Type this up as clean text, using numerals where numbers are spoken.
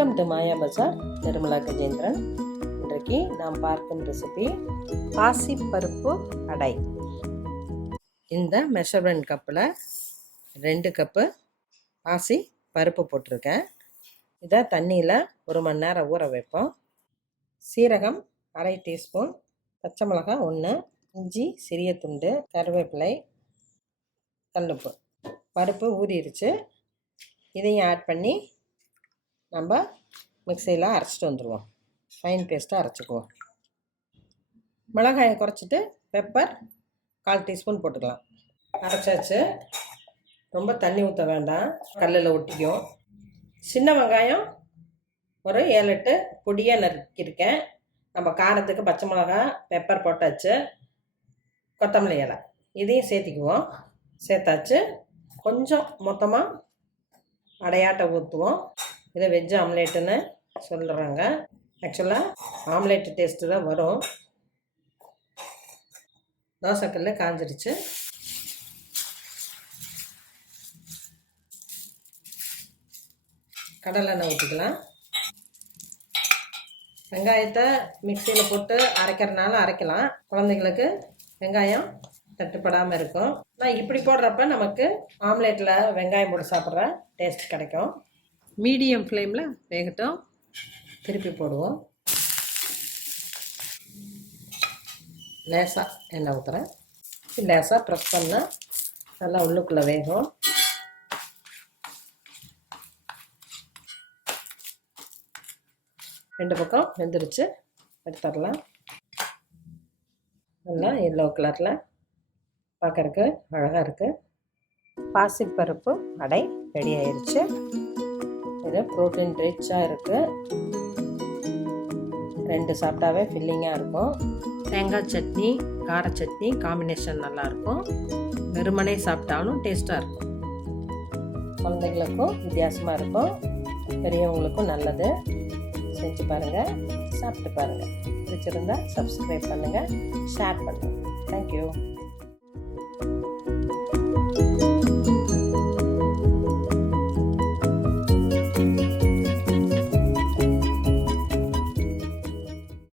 Welcome to மாயா பஜார். நிர்மலா கஜேந்திரன். இன்றைக்கு நாம் பார்க்கும் ரெசிபி பாசிப்பருப்பு அடை. இந்த மெஷர்மெண்ட் கப்பில் 2 கப்பு பாசி பருப்பு போட்டிருக்கேன். இதை தண்ணியில் 1 மணி நேரம் ஊற வைப்போம். சீரகம் 1/2 டீஸ்பூன், பச்சை மிளகாய் 1, இஞ்சி சிறிய துண்டு, கருவேப்பிலை, கல்லுப்பு. பருப்பு ஊறிடுச்சு. இதையும் ஆட் பண்ணி நம்ம மிக்சியில் அரைச்சிட்டு வந்துடுவோம். ஃபைன் பேஸ்ட்டாக அரைச்சிக்குவோம். மிளகாயை குறைச்சிட்டு பெப்பர் 1/4 டீஸ்பூன் போட்டுக்கலாம். அரைச்சாச்சு. ரொம்ப தண்ணி ஊற்ற வேண்டாம், கல்லில் ஒட்டிக்கும். சின்ன வெங்காயம் ஒரு 7-8 பொடியாக நறுக்கியிருக்கேன். நம்ம காரத்துக்கு பச்சை மிளகாய் பெப்பர் போட்டாச்சு. கொத்தமல்லி இலை இதையும் சேர்த்திக்குவோம். சேர்த்தாச்சு. கொஞ்சம் மொத்தமாக அடையாட்டை ஊற்றுவோம். இதை வெஜ் ஆம்லேட்டுன்னு சொல்கிறாங்க. ஆக்சுவலாக ஆம்லேட் டேஸ்ட்டு தான் வரும். தோசைக்கல் காஞ்சிருச்சு. கடலெண்ணெய் ஊற்றிக்கலாம். வெங்காயத்தை மிக்சியில் போட்டு அரைக்கிறதுனால அரைக்கலாம். குழந்தைங்களுக்கு வெங்காயம் தட்டுப்படாமல் இருக்கும். நான் இப்படி போடுறப்ப நமக்கு ஆம்லேட்டில் வெங்காயம் போட்டு சாப்பிட்ற டேஸ்ட் கிடைக்கும். மீடியம் ஃப்ளேமில் வேகட்டும். திருப்பி போடுவோம். லேசாக எண்ணெய் ஊற்றுறேன். லேசாக ப்ரெஸ் பண்ணால் நல்லா உள்ளுக்குள்ளே வேகும். ரெண்டு பக்கம் வெந்துருச்சு. எடுத்துடலாம். நல்லா எல்லோ கலரில் பார்க்கறதுக்கு அழகாக இருக்குது. பாசிப்பருப்பு அடை ரெடி ஆயிடுச்சு. இது ப்ரோட்டீன் ரிச்சாக இருக்குது. 2 சாப்பிட்டாவே ஃபில்லிங்காக இருக்கும். தேங்காய் சட்னி, கார சட்னி காம்பினேஷன் நல்லாயிருக்கும். வெறுமனே சாப்பிட்டாலும் டேஸ்ட்டாக இருக்கும். குழந்தைங்களுக்கும் வித்தியாசமாக இருக்கும், பெரியவங்களுக்கும் நல்லது. செஞ்சு பாருங்கள், சாப்பிட்டு பாருங்கள். பிடிச்சிருந்தா சப்ஸ்கிரைப் பண்ணுங்கள், ஷேர் பண்ணுங்கள். தேங்க்யூ.